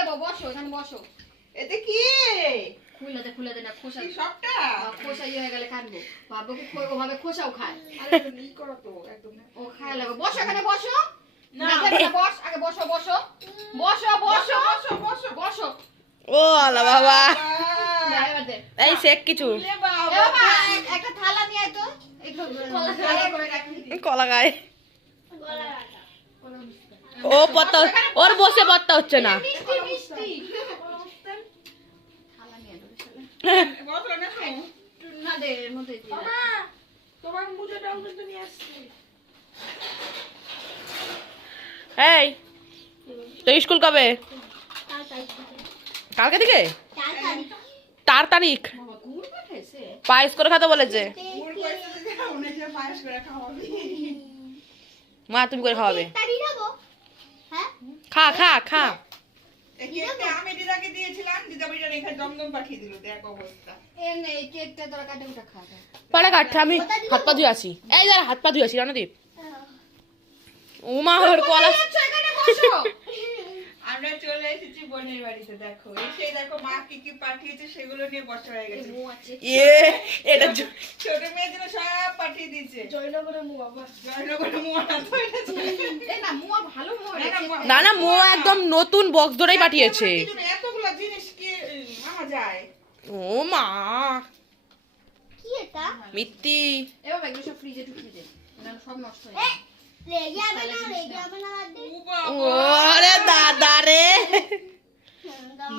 দেবো, বসো এখানে বসো। এতে কি খুলে দে না, খোসা সবটা খোসা ইয়ে হয়ে গেলে কাটবো। বাবু কি ওভাবে খোসাও খায়? আরে ই করো তো একদম ও খায় লাগবে। বসো এখানে বসো। না বস আগে, বসো বসো বসো বসো বসো বসো বসো। ও আল্লাহ বাবা, এবার দে। এই শেক কিছু এ এ বাবা বাবা, একটা থালা নিয়ে আয় তো। একটু থালা করে রাখি। কলা গায়ে ও পত্তা, ওর বসে পত্তা হচ্ছে না। মিষ্টি মিষ্টি থালা নিয়ে আয় শালা। বসো না না দে, এর মধ্যে দিয়ে দে। তোমার মুজোটাও কিন্তু নিয়ে আসছি এই তো স্কুল কবে? কালকে থেকে 4 তারিখ। বাবা গুড় পাঠাইছে। পায়েস করে খাতে বলেছে গুড় কইছে যে উনি যে পায়েস করে খাওয়াবি মা, তুমি করে খাওয়াবে। হ্যাঁ খা খা খা। এই কেকটা আমি দিদাকে দিয়েছিলাম, দিদা বিটা রেখে দমদম পাঠিয়ে দিল, দেখ অবস্থা। এর নেই, কেকটা তোরা কাটে ওটা খা। পাড়া কাটছে, আমি হাত পা ধুয়ে আসি। এই যারা হাত পা ধুয়ে আসি রানদীপ। উমা ওর কলা এখানে বসো। আমরা চলে এসেছি বোনের বাড়িতে, দেখো এসে দেখো মা কি কি পাঠিয়েছে সেগুলো নিয়ে বসা হয়ে গেছে। ইয়ে এটা ছোট মেয়ের জন্য সব পাঠিয়ে দিয়েছে। জয়নগরের মুয়া বাবা। জয়নগরের মোয়া না তো এটা ছিল। এ না মুয়া ভালো মুয়া। না না, মো একদম নতুন বক্স ধরেই পাঠিয়েছে। এতগুলো জিনিস কি মামা যায়? ও মা কি এটা মিত্তি। এ বাবা এগুলো সব ফ্রিজে ঢুকিয়ে দে। না সব নষ্ট হয়ে যাবে। রেগে যাবে না ও বাবা। ওরে দাদা রে। দাও